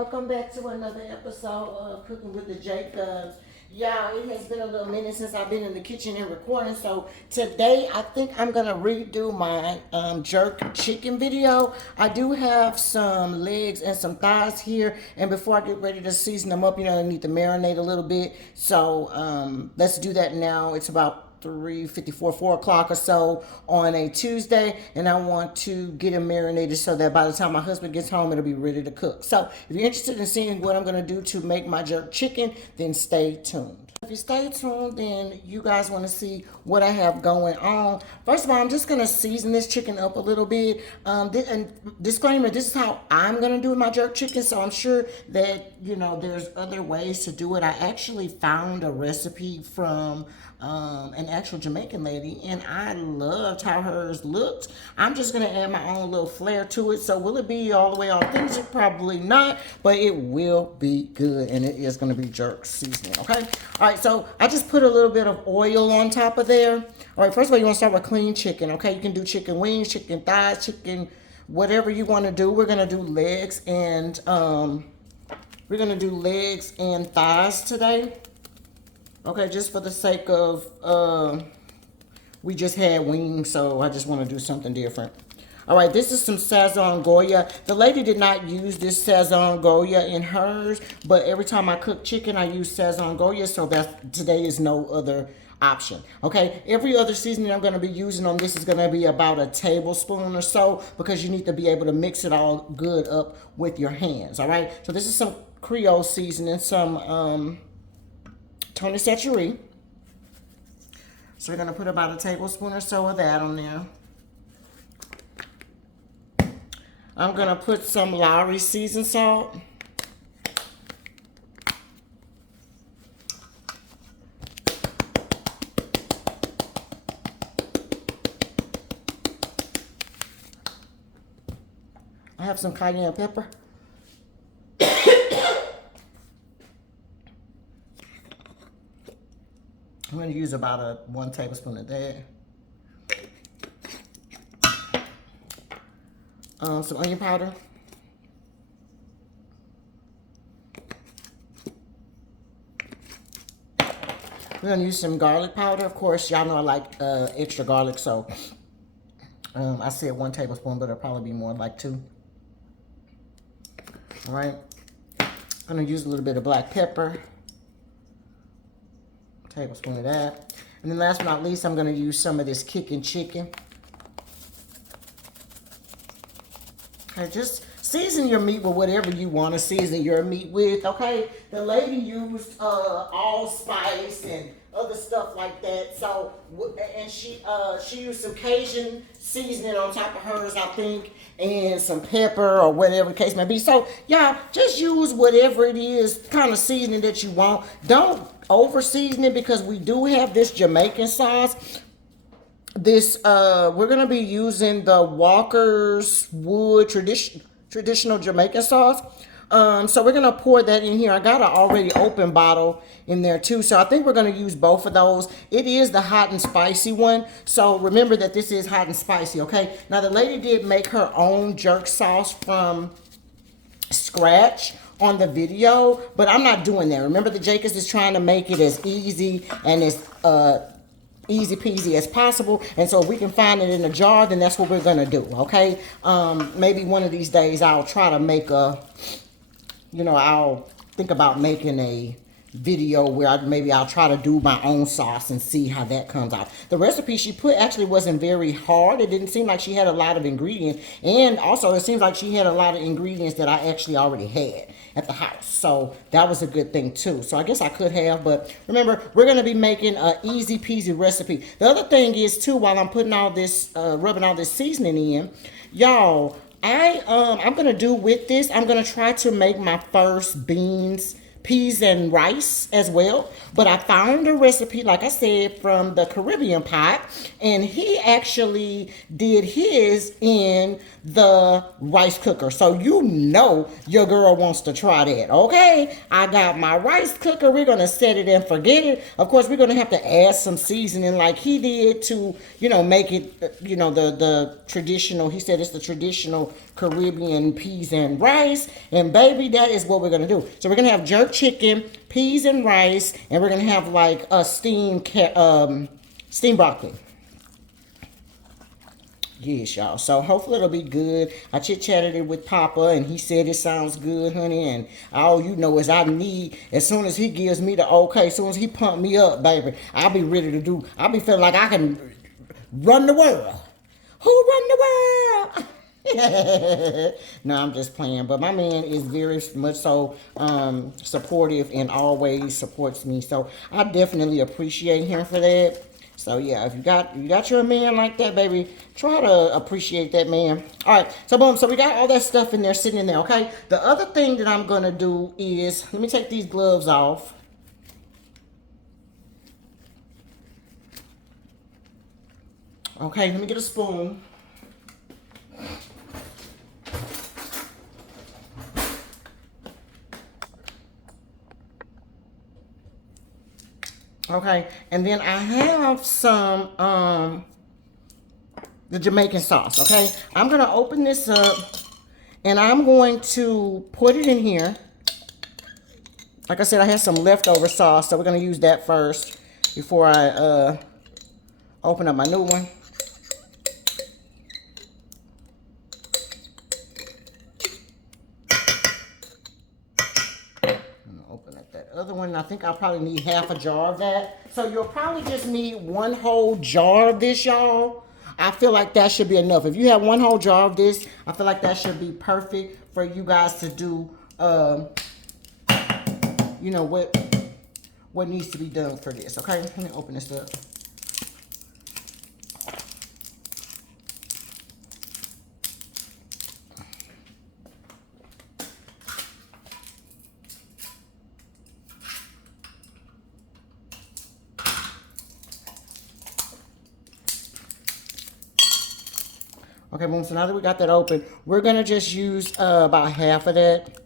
welcome back to another episode of Cooking with the Jacobs. Y'all, it has been a little minute since I've been in the kitchen and recording, so today I think I'm gonna redo my jerk chicken video. I do have some legs and some thighs here, and before I get ready to season them up, I need to marinate a little bit. So let's do that now. It's about 3:54, 4 o'clock or so on a Tuesday, and I want to get them marinated so that by the time my husband gets home, it'll be ready to cook. So if you're interested in seeing what I'm going to do to make my jerk chicken, then stay tuned. If you stay tuned, then you guys want to see what I have going on. First of all, I'm just going to season this chicken up a little bit. And disclaimer, this is how I'm going to do my jerk chicken, so I'm sure that, there's other ways to do it. I actually found a recipe from an actual Jamaican lady, and I loved how hers looked. I'm just going to add my own little flair to it. So will it be all the way authentic? Probably not, but it will be good, and it is going to be jerk seasoning, okay? All right, so I just put a little bit of oil on top of there. All right, first of all, you want to start with clean chicken, okay? You can do chicken wings, chicken thighs, chicken, whatever you want to do. We're going to do legs and thighs today. Okay, just for the sake of, we just had wings, so I just want to do something different. All right, this is some Sazon Goya. The lady did not use this Sazon Goya in hers, but every time I cook chicken, I use Sazon Goya, so today is no other option. Okay, every other seasoning I'm going to be using on this is going to be about a tablespoon or so, because you need to be able to mix it all good up with your hands. All right, so this is some Creole seasoning, some Tony Chachere. So we're going to put about a tablespoon or so of that on there. I'm going to put some Lawry seasoned salt. I have some cayenne pepper. I'm going to use about 1 tablespoon of that. Some onion powder. We're going to use some garlic powder. Of course, y'all know I like extra garlic, so I said 1 tablespoon, but it'll probably be more like 2. All right. I'm going to use a little bit of black pepper. Tablespoon of that. And then last but not least, I'm going to use some of this kicking chicken. Okay, just season your meat with whatever you want to season your meat with, okay? The lady used allspice and other stuff like that. So, and she used some Cajun seasoning on top of hers, I think, and some pepper or whatever the case may be. So, y'all, just use whatever it is, kind of seasoning that you want. Don't over season it, because we do have this Jamaican sauce. This we're gonna be using the Walker's Wood traditional Jamaican sauce. So we're gonna pour that in here. I got an already open bottle in there too, so I think we're gonna use both of those. It is the hot and spicy one, so remember that this is hot and spicy. Okay, now the lady did make her own jerk sauce from scratch on the video, but I'm not doing that. Remember, the Jacobs is trying to make it as easy and as easy peasy as possible, and so if we can find it in a jar, then that's what we're gonna do. Okay, maybe one of these days I'll try to make I'll think about making a video where I'll try to do my own sauce and see how that comes out. The recipe she put actually wasn't very hard. It didn't seem like she had a lot of ingredients, and also it seems like she had a lot of ingredients that I actually already had at the house, so that was a good thing too. So I guess I could have, but remember, we're going to be making an easy peasy recipe. The other thing is too, while I'm putting all this rubbing all this seasoning in, y'all, I'm going to do with this, I'm going to try to make my first beans peas and rice as well. But I found a recipe, like I said, from the Caribbean pot, and he actually did his in the rice cooker. So you know your girl wants to try that, okay? I got my rice cooker. We're gonna set it and forget it. Of course, we're gonna have to add some seasoning like he did to, make it, the traditional. He said it's the traditional Caribbean peas and rice. And baby, that is what we're gonna do. So we're gonna have jerk chicken, peas and rice, and we're gonna have like a steamed broccoli. Yes, y'all. So hopefully it'll be good. I chit-chatted it with Papa, and he said it sounds good, honey. And all you know is as soon as he gives me the okay, as soon as he pump me up, baby, I'll be ready to do, I'll be feeling like I can run the world. Who run the world? No, I'm just playing. But my man is very much so supportive and always supports me. So I definitely appreciate him for that. So yeah, if you got your man like that, baby, try to appreciate that man. All right, so boom, so we got all that stuff in there, sitting in there, okay? The other thing that I'm gonna do is, let me take these gloves off. Okay, let me get a spoon. Okay, and then I have some the Jamaican sauce. Okay, I'm gonna open this up and I'm going to put it in here. Like I said, I had some leftover sauce, so we're gonna use that first before I open up my new one. Other one, I think I'll probably need half a jar of that. So you'll probably just need one whole jar of this, y'all. I feel like that should be enough. If you have one whole jar of this, I feel like that should be perfect for you guys to do, what needs to be done for this, okay? Let me open this up. Okay, boom, so now that we got that open, we're gonna just use about half of that.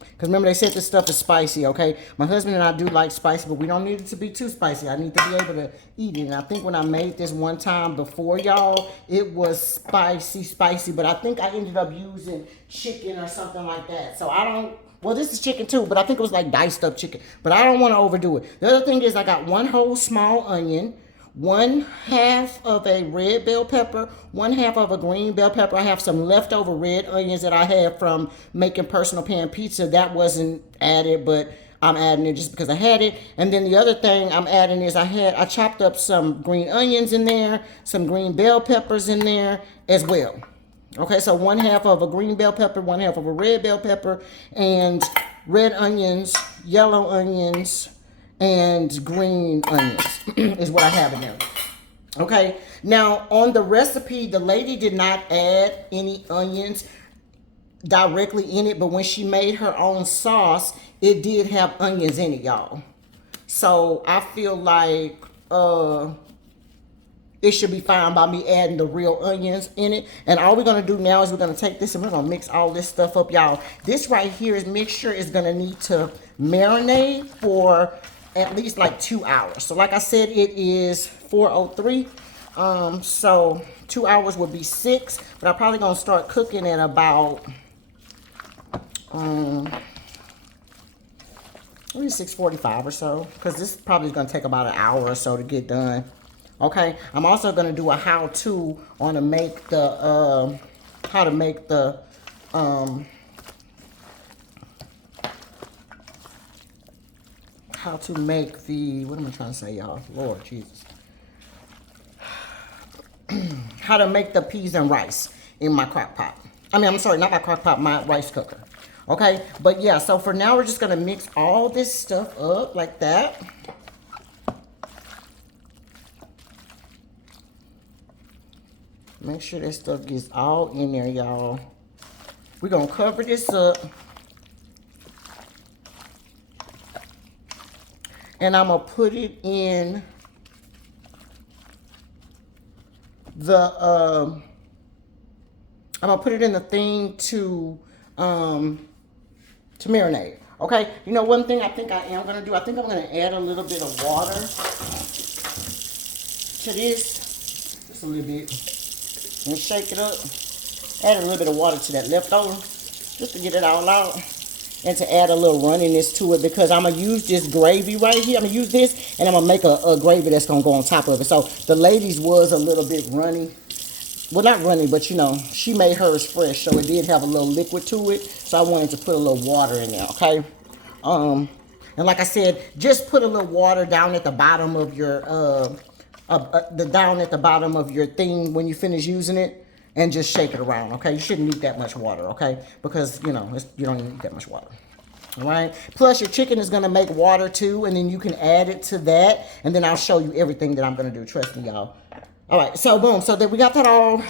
Because remember, they said this stuff is spicy, okay? My husband and I do like spicy, but we don't need it to be too spicy. I need to be able to eat it. And I think when I made this one time before, y'all, it was spicy, but I think I ended up using chicken or something like that. So I don't, well, this is chicken too, but I think it was like diced up chicken. But I don't want to overdo it. The other thing is I got one whole small onion, 1/2 of a red bell pepper, 1/2 of a green bell pepper. I have some leftover red onions that I had from making personal pan pizza. That wasn't added, but I'm adding it just because I had it. And then the other thing I'm adding is I chopped up some green onions in there, some green bell peppers in there as well. Okay, so 1/2 of a green bell pepper, 1/2 of a red bell pepper, and red onions, yellow onions, and green onions is what I have in there. Okay, now on the recipe, the lady did not add any onions directly in it, but when she made her own sauce, it did have onions in it, y'all. So I feel like it should be fine by me adding the real onions in it. And all we're gonna do now is we're gonna take this and we're gonna mix all this stuff up, y'all. This right here is mixture is gonna need to marinate for at least like 2 hours. So like I said, it is 4:03. So 2 hours would be 6, but I'm probably gonna start cooking at about maybe 6:45 or so, because this probably is gonna take about an hour or so to get done. Okay, I'm also gonna do a how-to on how to make the what am I trying to say, y'all? Lord Jesus. How to make the peas and rice in my crock pot. I'm sorry, not my crock pot, my rice cooker. Okay, but yeah, so for now, we're just gonna mix all this stuff up like that. Make sure that stuff gets all in there, y'all. We're gonna cover this up. and I'm gonna put it in the I'm gonna put it in the thing to marinate. Okay, you know one thing I think I am gonna do, I think I'm gonna add a little bit of water to this, just a little bit, and shake it up. Add a little bit of water to that leftover, just to get it all out, and to add a little runniness to it, because I'm gonna use this gravy right here. I'm gonna use this, and I'm gonna make a gravy that's gonna go on top of it. So the lady's was a little bit runny. Well, not runny, but you know, she made hers fresh, so it did have a little liquid to it. So I wanted to put a little water in there, okay? And like I said, just put a little water down at the bottom of your down at the bottom of your thing when you finish using it, and just shake it around, okay? You shouldn't need that much water, okay? Because you know you don't need that much water. All right. Plus, your chicken is gonna make water too, and then you can add it to that, and then I'll show you everything that I'm gonna do. Trust me, y'all. All right. So boom. So that we got that all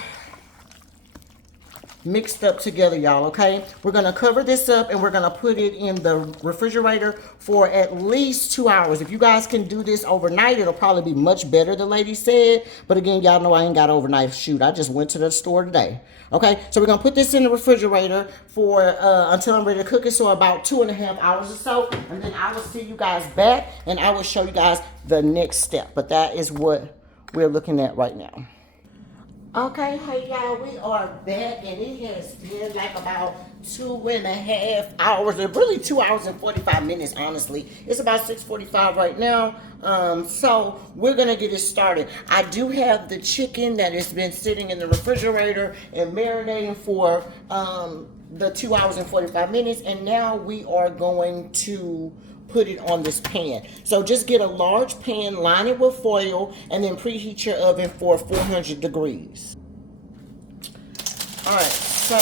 mixed up together, y'all. Okay, we're gonna cover this up, and we're gonna put it in the refrigerator for at least 2 hours. If you guys can do this overnight, it'll probably be much better, the lady said. But again, y'all know I ain't got overnight. Shoot, I just went to the store today. Okay, so we're gonna put this in the refrigerator for until I'm ready to cook it, so about 2.5 hours or so, and then I will see you guys back, and I will show you guys the next step. But that is what we're looking at right now. Okay, hey y'all, we are back, and it has been like about 2.5 hours, or really 2 hours and 45 minutes, honestly. It's about 6:45 right now, so we're gonna get it started. I do have the chicken that has been sitting in the refrigerator and marinating for the 2 hours and 45 minutes, and now we are going to put it on this pan. So just get a large pan, line it with foil, and then preheat your oven for 400 degrees. All right, so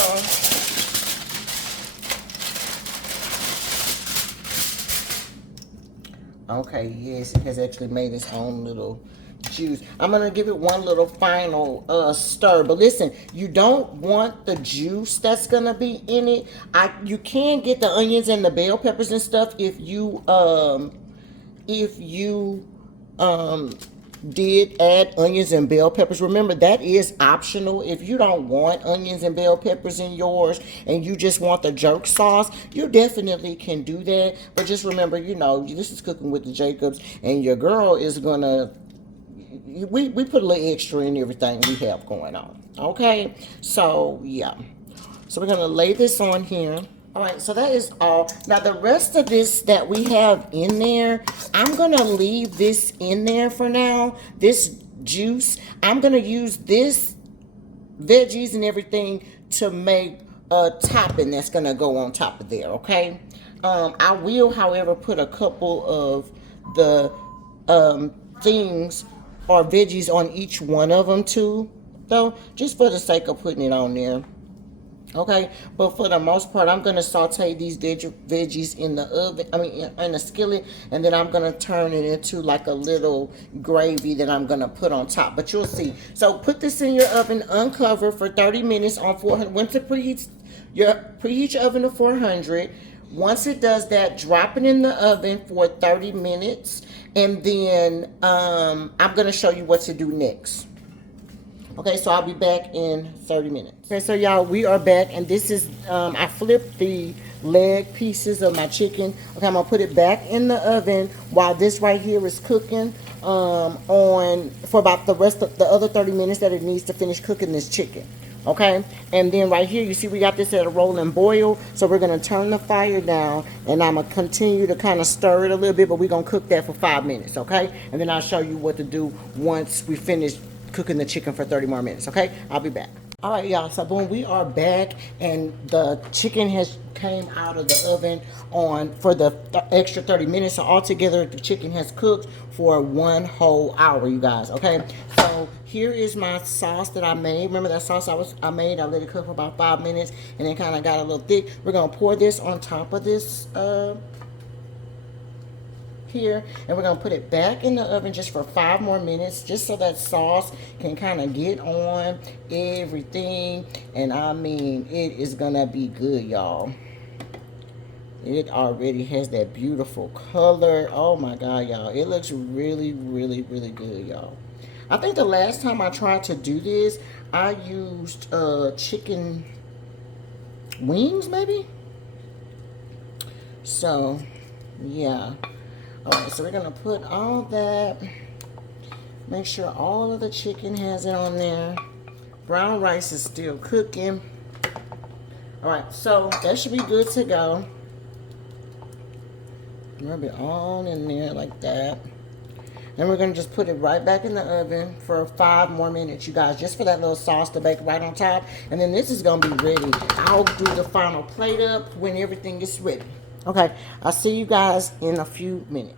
okay, yes, it has actually made its own little juice. I'm gonna give it one little final stir, but listen, you don't want the juice that's gonna be in it. You can get the onions and the bell peppers and stuff if you did add onions and bell peppers. Remember, that is optional. If you don't want onions and bell peppers in yours and you just want the jerk sauce, you definitely can do that. But just remember, you know, this is Cooking with the Jacobs, and your girl is gonna, we put a little extra in everything we have going on. Okay, so yeah, so we're gonna lay this on here. All right, so that is all. Now the rest of this that we have in there, I'm gonna leave this in there for now. This juice, I'm gonna use this veggies and everything to make a topping that's gonna go on top of there, okay? I will, however, put a couple of the things or veggies on each one of them too, though, just for the sake of putting it on there. Okay, but for the most part, I'm going to saute these veggies in the oven, in a skillet, and then I'm going to turn it into like a little gravy that I'm going to put on top. But you'll see. So put this in your oven, uncover for 30 minutes on 400. Once it preheat your oven to 400. Once it does that, drop it in the oven for 30 minutes, and then I'm going to show you what to do next. Okay, so I'll be back in 30 minutes. Okay, so y'all, we are back, and this is, I flipped the leg pieces of my chicken. Okay, I'm gonna put it back in the oven while this right here is cooking for about the rest of the other 30 minutes that it needs to finish cooking this chicken. Okay, and then right here, you see we got this at a rolling boil, so we're gonna turn the fire down, and I'm gonna continue to kind of stir it a little bit, but we're gonna cook that for 5 minutes, okay? And then I'll show you what to do once we finish cooking the chicken for 30 more minutes, okay? I'll be back. All right, y'all, so boom, we are back, and the chicken has came out of the oven for the extra 30 minutes. So altogether, the chicken has cooked for 1 whole hour, you guys, okay? So here is my sauce that I made. Remember that sauce I made? I let it cook for about 5 minutes, and it kind of got a little thick. We're gonna pour this on top of this here, and we're gonna put it back in the oven just for 5 more minutes, just so that sauce can kind of get on everything. And I mean, it is gonna be good, y'all. It already has that beautiful color. Oh my God, y'all. It looks really, really, really good, y'all. I think the last time I tried to do this, I used chicken wings, maybe? So, yeah. Alright, so we're going to put all that. Make sure all of the chicken has it on there. Brown rice is still cooking. Alright, so that should be good to go. Rub it all in there like that. And we're going to just put it right back in the oven for 5 more minutes, you guys, just for that little sauce to bake right on top. And then this is going to be ready. I'll do the final plate up when everything is ready. Okay, I'll see you guys in a few minutes.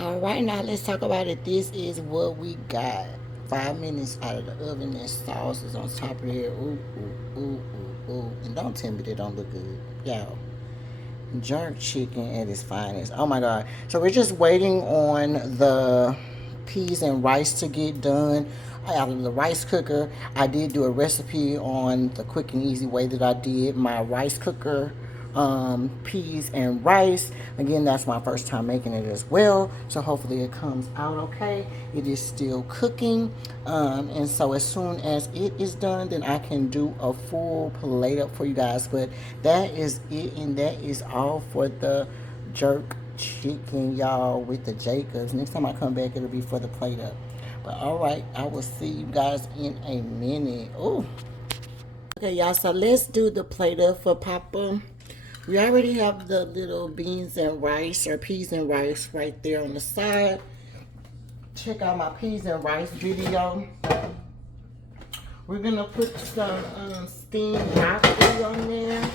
All right, now let's talk about it. This is what we got. 5 minutes out of the oven. That sauce is on top of here. Ooh, ooh, ooh, ooh, ooh. And don't tell me they don't look good. Y'all. Jerk chicken at its finest. Oh my God. So we're just waiting on the peas and rice to get done out of the rice cooker. I did do a recipe on the quick and easy way that I did my rice cooker peas and rice. Again, that's my first time making it as well, so hopefully it comes out okay. It is still cooking, and so as soon as it is done, then I can do a full plate up for you guys. But that is it, and that is all for the jerk chicken, y'all, with the Jacobs. Next time I come back, it'll be for the plate up. But all right, I will see you guys in a minute. Oh, okay, y'all, so let's do the plate up for Papa. We already have the little beans and rice, or peas and rice, right there on the side. Check out my peas and rice video. We're gonna put some steamed broccoli on there.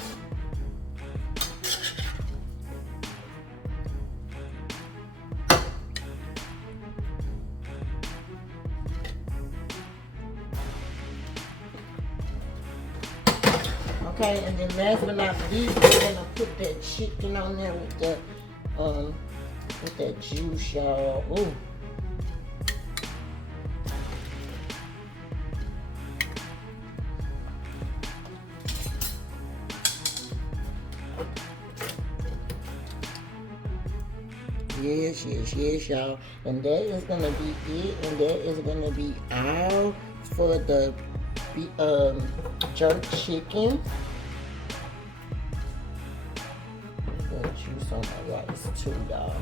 Okay, and then last but not least, we're gonna put that chicken on there with that juice, y'all. Ooh. Yes, yes, yes, y'all. And that is gonna be it, and that is gonna be all for the jerk chicken. Juice on my rice too, y'all.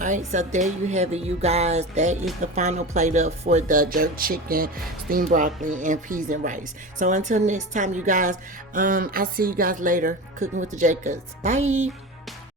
Alright, so there you have it, you guys. That is the final plate up for the jerk chicken, steamed broccoli, and peas and rice. So until next time, you guys, I'll see you guys later. Cooking with the Jacobs. Bye.